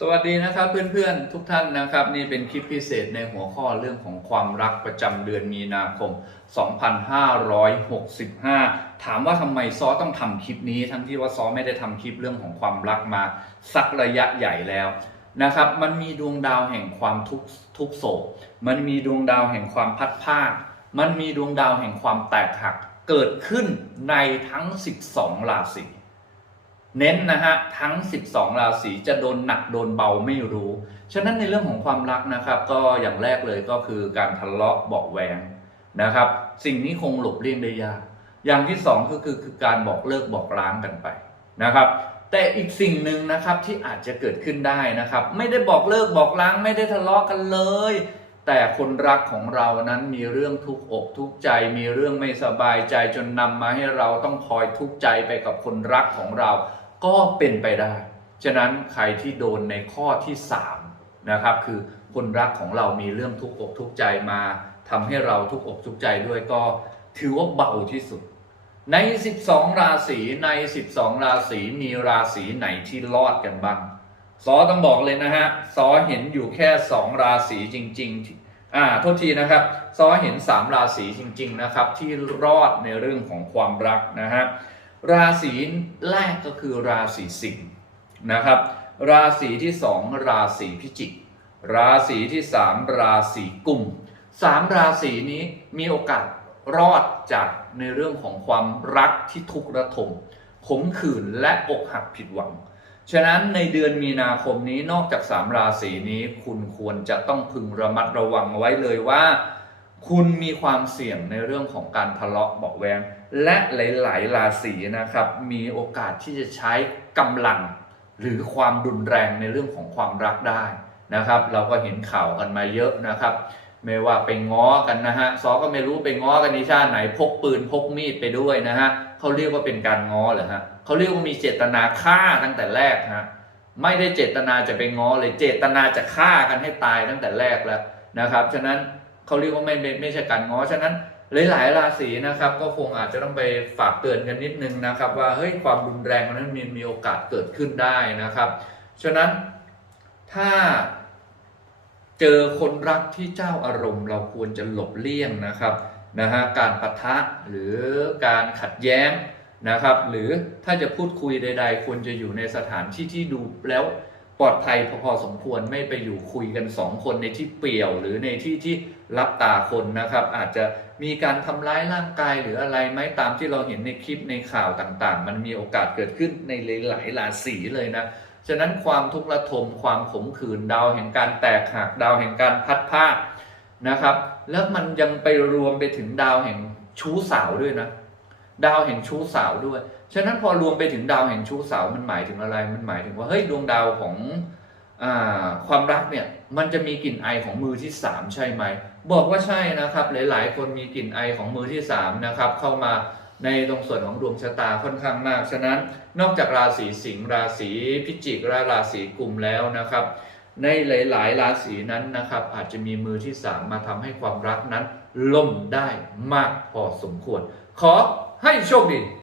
สวัสดีนะครับเพื่อนๆทุกท่านนะครับ นี่เป็นคลิปพิเศษในหัวข้อเรื่องของความรักประจำเดือนมีนาคม 2565 ถามว่าทำไมซอต้องทำคลิปนี้ ทั้งที่ว่าซอไม่ได้ทำคลิปเรื่องของความรักมา สักระยะใหญ่แล้วนะครับ มันมีดวงดาวแห่งความทุกทุกโศก มันมีดวงดาวแห่งความพัดพากมันมีดวงดาวแห่งความแตกหักเกิดขึ้นในทั้ง 12 ราศี เน้นนะฮะทั้ง 12 ราศีจะโดนหนักโดนเบาไม่รู้ ฉะนั้นในเรื่องของความรักนะครับ ก็อย่างแรกเลยก็คือการทะเลาะเบาะแวงนะครับ สิ่งนี้คงหลบเลี่ยงได้ยาก อย่างที่สองก็คือคือการบอกเลิกบอกล้างกันไปนะครับ แต่อีกสิ่งหนึ่งนะครับที่อาจจะเกิดขึ้นได้นะครับ ไม่ได้บอกเลิกบอกล้างไม่ได้ทะเลาะกันเลย แต่คนรักของเรานั้นมีเรื่องทุกอกทุกใจ มีเรื่องไม่สบายใจจนนำมาให้เราต้องคอยทุกข์ใจไปกับคนรักของเรา ก็เป็นไปได้ ฉะนั้นใครที่โดนในข้อที่ 3 นะครับ คือคนรักของเรามีเรื่องทุกข์อกทุกข์ใจมาทำให้เราทุกข์อกทุกข์ใจด้วยก็ถือว่าเบาที่สุด ใน 12 ราศีใน 12 ราศีมีราศีไหนที่รอดกันบ้างซอต้องบอกเลยนะฮะซอเห็นอยู่แค่ 2 ราศีจริง ๆ อ่าโทษทีนะครับซอเห็น 3 ราศีจริง ๆ นะครับ ที่รอดในเรื่องของความรักนะฮะ ราศีแรกก็คือราศีสิงห์นะครับ ราศีที่2ราศีพิจิก ราศีที่3ราศีกุมสามราศีนี้มีโอกาสรอดจากในเรื่องของความรักที่ทุกข์ระทมขมขื่นและอกหักผิดหวัง ฉะนั้นในเดือนมีนาคมนี้นอกจาก3ราศีนี้คุณควรจะต้องพึงระมัดระวังไว้เลยว่า คุณมีความเสี่ยงในเรื่องของการทะเลาะเบาะแวง และหลาย ๆ ราศีนะครับ มีโอกาสที่จะใช้กำลัง หรือความรุนแรงในเรื่องของความรักได้นะครับ เราก็เห็นข่าวกันมาเยอะนะครับ ไม่ว่าไปง้อกันนะฮะซอก็ไม่รู้ไปง้อกันในชาติไหนพกปืนพกมีดไปด้วยนะฮะเขาเรียกว่าเป็นการง้อเหรอฮะเขาเรียกว่ามีเจตนาฆ่าตั้งแต่แรกฮะไม่ได้เจตนาจะไปง้อเลยเจตนาจะฆ่ากันให้ตายตั้งแต่แรกแล้วนะครับ ฉะนั้น เขาเรียกว่าไม่ไม่ไม่ใช่การง้อฉะนั้นหลายๆราศีนะครับ ก็คงอาจจะต้องไปฝากเตือนกันนิดนึงนะครับ ว่าเฮ้ยความรุนแรงนั้นมีมีโอกาสเกิดขึ้นได้นะครับ ฉะนั้นถ้าเจอคนรักที่เจ้าอารมณ์ เราควรจะหลบเลี่ยงนะครับนะฮะการปะทะหรือการขัดแย้งนะครับ หรือถ้าจะพูดคุยใด ๆ ควรจะอยู่ในสถานที่ที่ดูแล้ว ปลอดภัยพอสมควรไม่ไปอยู่คุยกันสองคนในที่เปี่ยว หรือในที่ที่รับตาคนนะครับ อาจจะมีการทำร้ายร่างกายหรืออะไรไหมตามที่เราเห็นในคลิปในข่าวต่างๆ มันมีโอกาสเกิดขึ้นในหลายราศีเลยนะฉะนั้นความทุกข์ระทมความขมขื่นดาวแห่งการแตกหักดาวแห่งการพัดพรานะครับ แล้วมันยังไปรวมไปถึงดาวแห่งชู้สาวด้วยนะ ดาวแห่งชู้สาวด้วย ฉะนั้นพอรวมไปถึงดาวแห่งชู้สาวมันหมายถึงอะไร มันหมายถึงว่าเฮ้ยดวงดาวของอความรักเนี่ยมันจะมีกลิ่นไอของมือที่สามใช่ไหม บอกว่าใช่นะครับ หลายๆ คนมีกลิ่นไอของมือที่สามนะครับเข้ามาในตรงส่วนของดวงชะตาค่อนข้างมาก ฉะนั้นนอกจากราศีสิงห์ราศีพิจิกและราศีกุมแล้วนะครับ ในหลาย ๆ ราศีนั้นนะครับ อาจจะมีมือที่สามมาทำให้ความรักนั้นล่มได้มากพอสมควร ขอ ให้โชคดี